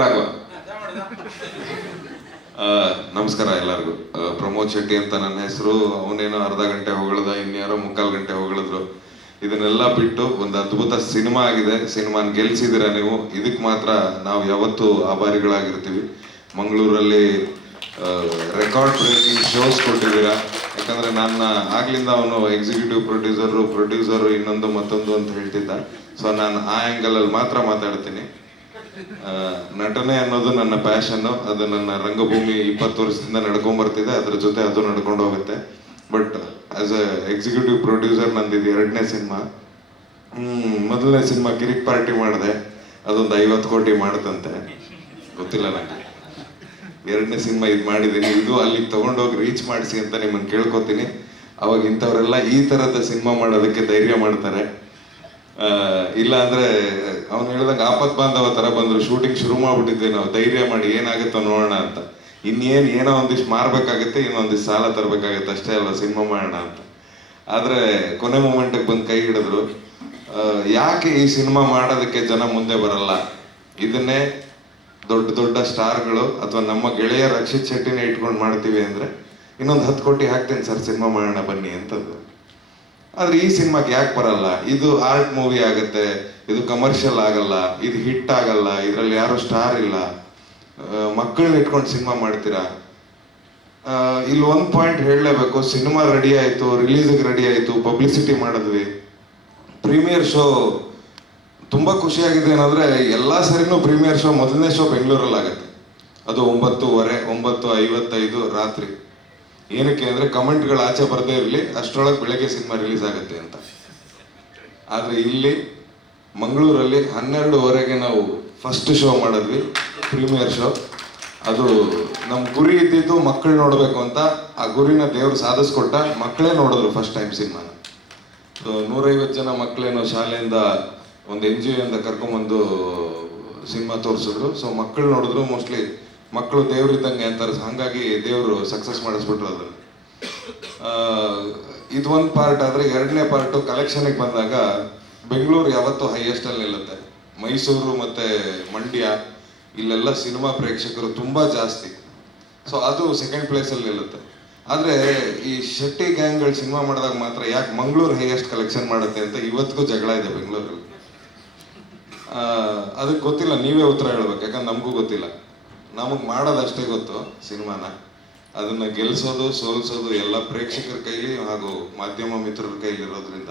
ರಾಘವ. ನಮಸ್ಕಾರ ಎಲ್ಲರಿಗೂ. ಪ್ರಮೋದ್ ಶೆಟ್ಟಿ ಅಂತ ನನ್ನ ಹೆಸರು. ಅವನೇನೋ ಅರ್ಧ ಗಂಟೆ ಹೊಗಳದ, ಇನ್ಯಾರೋ ಮುಕ್ಕಾಲು ಗಂಟೆ ಹೊಗಳಿದ್ರು. ಇದನ್ನೆಲ್ಲ ಬಿಟ್ಟು ಒಂದು ಅದ್ಭುತ ಸಿನಿಮಾ ಆಗಿದೆ. ಸಿನಿಮಾನ ಗೆಲ್ಸಿದಿರ ನೀವು. ಇದಕ್ಕೆ ಮಾತ್ರ ನಾವು ಯಾವತ್ತೂ ಆಭಾರಿಗಳಾಗಿರ್ತೀವಿ. ಮಂಗಳೂರಲ್ಲಿ ರೆಕಾರ್ಡ್ ಬ್ರೇಕಿಂಗ್ ಶೋಸ್ ಕೊಟ್ಟಿದ್ದೀರಾ. ಯಾಕಂದ್ರೆ ನನ್ನ ಆಗ್ಲಿಂದ ಅವನು ಎಕ್ಸಿಕ್ಯೂಟಿವ್ ಪ್ರೊಡ್ಯೂಸರು ಇನ್ನೊಂದು ಮತ್ತೊಂದು ಅಂತ ಹೇಳ್ತಿದ್ದ. ಸೊ ನಾನು ಆ ಆ್ಯಂಗಲಲ್ಲಿ ಮಾತ್ರ ಮಾತಾಡ್ತೀನಿ. ನಟನೆ ಅನ್ನೋದು ನನ್ನ ಪ್ಯಾಷನ್ನು. ಅದು ನನ್ನ ರಂಗಭೂಮಿ 20 ವರ್ಷದಿಂದ ನಡ್ಕೊಂಡ್ಬರ್ತಿದೆ. ಅದ್ರ ಜೊತೆ ಅದು ನಡ್ಕೊಂಡು ಹೋಗುತ್ತೆ. But as a executive producer ನಂದಿದ್ದು 2ನೇ ಸಿನಿಮಾ. ಮೊದಲನೇ ಸಿನಿಮಾ ಕಿರಿಕ್ ಪಾರ್ಟಿ ಮಾಡಿದೆ. ಅದೊಂದು 50 ಕೋಟಿ ಮಾಡುತ್ತಂತೆ, ಗೊತ್ತಿಲ್ಲ ನನಗೆ. 2ನೇ ಸಿನಿಮಾ ಇದು ಮಾಡಿದ್ದೀನಿ. ಇದು ಅಲ್ಲಿಗೆ ತಗೊಂಡೋಗಿ ರೀಚ್ ಮಾಡಿಸಿ ಅಂತ ನಿಮ್ಮನ್ನು ಕೇಳ್ಕೊತೀನಿ. ಅವಾಗ ಇಂಥವರೆಲ್ಲ ಈ ಥರದ ಸಿನಿಮಾ ಮಾಡೋದಕ್ಕೆ ಧೈರ್ಯ ಮಾಡ್ತಾರೆ. ಇಲ್ಲ ಅಂದ್ರೆ ಅವ್ನು ಹೇಳ್ದಂಗೆ ಆಪತ್ ಬಾಂಧವ ಥರ ಬಂದ್ರು. ಶೂಟಿಂಗ್ ಶುರು ಮಾಡ್ಬಿಟ್ಟಿದ್ವಿ ನಾವು, ಧೈರ್ಯ ಮಾಡಿ ಏನಾಗುತ್ತೋ ನೋಡೋಣ ಅಂತ. ಏನೋ ಒಂದಿಷ್ಟು ಮಾರ್ಬೇಕಾಗತ್ತೆ, ಇನ್ನೊಂದಿಷ್ಟು ಸಾಲ ತರಬೇಕಾಗತ್ತೆ, ಅಷ್ಟೇ ಅಲ್ವಾ ಸಿನಿಮಾ ಮಾಡೋಣ ಅಂತ. ಆದರೆ ಕೊನೆ ಮೂಮೆಂಟಿಗೆ ಬಂದು ಕೈ ಹಿಡಿದ್ರು. ಯಾಕೆ ಈ ಸಿನಿಮಾ ಮಾಡೋದಕ್ಕೆ ಜನ ಮುಂದೆ ಬರಲ್ಲ? ಇದನ್ನೇ ದೊಡ್ಡ ದೊಡ್ಡ ಸ್ಟಾರ್ಗಳು ಅಥವಾ ನಮ್ಮ ಗೆಳೆಯ ರಕ್ಷಿತ್ ಶೆಟ್ಟಿನೇ ಇಟ್ಕೊಂಡು ಮಾಡ್ತೀವಿ ಅಂದರೆ ಇನ್ನೊಂದು 10 ಕೋಟಿ ಹಾಕ್ತೀನಿ ಸರ್, ಸಿನಿಮಾ ಮಾಡೋಣ ಬನ್ನಿ ಅಂತದ್ದು. ಆದ್ರೆ ಈ ಸಿನಿಮಾಕ್ಕೆ ಯಾಕೆ ಬರಲ್ಲ? ಇದು ಆರ್ಟ್ ಮೂವಿ ಆಗುತ್ತೆ, ಇದು ಕಮರ್ಷಿಯಲ್ ಆಗಲ್ಲ, ಇದು ಹಿಟ್ ಆಗಲ್ಲ, ಇದರಲ್ಲಿ ಯಾರು ಸ್ಟಾರ್ ಇಲ್ಲ, ಮಕ್ಕಳನ್ನ ಇಟ್ಕೊಂಡು ಸಿನಿಮಾ ಮಾಡ್ತೀರಾ? ಇಲ್ಲಿ ಒಂದು ಪಾಯಿಂಟ್ ಹೇಳಲೇಬೇಕು. ಸಿನಿಮಾ ರೆಡಿ ಆಯಿತು, ರಿಲೀಸಿಗೆ ರೆಡಿ ಆಯಿತು, ಪಬ್ಲಿಸಿಟಿ ಮಾಡಿದ್ವಿ, ಪ್ರೀಮಿಯರ್ ಶೋ. ತುಂಬ ಖುಷಿಯಾಗಿದೆ ಏನಂದರೆ ಎಲ್ಲ ಸರಿನೂ ಪ್ರೀಮಿಯರ್ ಶೋ ಮೊದಲನೇ ಶೋ ಬೆಂಗಳೂರಲ್ಲಿ ಆಗುತ್ತೆ. ಅದು 9:30, 9:55 ರಾತ್ರಿ. ಏನಕ್ಕೆ ಅಂದರೆ ಕಮೆಂಟ್ಗಳು ಆಚೆ ಬರದೇ ಇರಲಿ, ಅಷ್ಟರೊಳಗೆ ಬೆಳಗ್ಗೆ ಸಿನಿಮಾ ರಿಲೀಸ್ ಆಗುತ್ತೆ ಅಂತ. ಆದರೆ ಇಲ್ಲಿ ಮಂಗಳೂರಲ್ಲಿ 12:30ಗೆ ನಾವು ಫಸ್ಟ್ ಶೋ ಮಾಡಿದ್ವಿ, ಪ್ರೀಮಿಯರ್ ಶೋ. ಅದು ನಮ್ಮ ಗುರಿ ಇದ್ದಿದ್ದು ಮಕ್ಕಳು ನೋಡಬೇಕು ಅಂತ. ಆ ಗುರಿನ ದೇವರು ಸಾಧಿಸ್ಕೊಟ್ಟ. ಮಕ್ಕಳೇ ನೋಡಿದ್ರು ಫಸ್ಟ್ ಟೈಮ್ ಸಿನಿಮಾನ. ಸೊ 150 ಜನ ಮಕ್ಕಳೇನೋ ಶಾಲೆಯಿಂದ ಒಂದು NGO ಇಂದ ಕರ್ಕೊಂಬಂದು ಸಿನಿಮಾ ತೋರಿಸಿದ್ರು. ಸೊ ಮಕ್ಕಳು ನೋಡಿದ್ರು. ಮೋಸ್ಟ್ಲಿ ಮಕ್ಕಳು ದೇವ್ರಿದ್ದಂಗೆ ಅಂತಾರೆ, ಹಾಗಾಗಿ ದೇವರು ಸಕ್ಸಸ್ ಮಾಡಿಸ್ಬಿಟ್ರು ಅದನ್ನು. ಇದು ಒಂದು ಪಾರ್ಟ್. ಆದರೆ 2ನೇ ಪಾರ್ಟು ಕಲೆಕ್ಷನಿಗೆ ಬಂದಾಗ ಬೆಂಗಳೂರು ಯಾವತ್ತೂ ಹೈಯೆಸ್ಟಲ್ಲಿ ನಿಲ್ಲುತ್ತೆ. ಮೈಸೂರು ಮತ್ತು ಮಂಡ್ಯ ಇಲ್ಲೆಲ್ಲ ಸಿನಿಮಾ ಪ್ರೇಕ್ಷಕರು ತುಂಬ ಜಾಸ್ತಿ. ಸೊ ಅದು ಸೆಕೆಂಡ್ ಪ್ಲೇಸಲ್ಲಿ ನಿಲ್ಲುತ್ತೆ. ಆದರೆ ಈ ಶೆಟ್ಟಿ ಗ್ಯಾಂಗ್ಗಳು ಸಿನಿಮಾ ಮಾಡಿದಾಗ ಮಾತ್ರ ಯಾಕೆ ಮಂಗಳೂರು ಹೈಯೆಸ್ಟ್ ಕಲೆಕ್ಷನ್ ಮಾಡುತ್ತೆ ಅಂತ ಇವತ್ತಿಗೂ ಜಗಳ ಇದೆ ಬೆಂಗಳೂರಲ್ಲಿ. ಅದಕ್ಕೆ ಗೊತ್ತಿಲ್ಲ, ನೀವೇ ಉತ್ತರ ಹೇಳ್ಬೇಕು. ಯಾಕಂದ್ರೆ ನಮಗೂ ಗೊತ್ತಿಲ್ಲ. ನಮಗೆ ಮಾಡೋದಷ್ಟೇ ಗೊತ್ತು ಸಿನಿಮಾನ. ಅದನ್ನು ಗೆಲ್ಲಿಸೋದು ಸೋಲಿಸೋದು ಎಲ್ಲ ಪ್ರೇಕ್ಷಕರ ಕೈಲಿ ಹಾಗೂ ಮಾಧ್ಯಮ ಮಿತ್ರರ ಕೈಲಿ ಇರೋದ್ರಿಂದ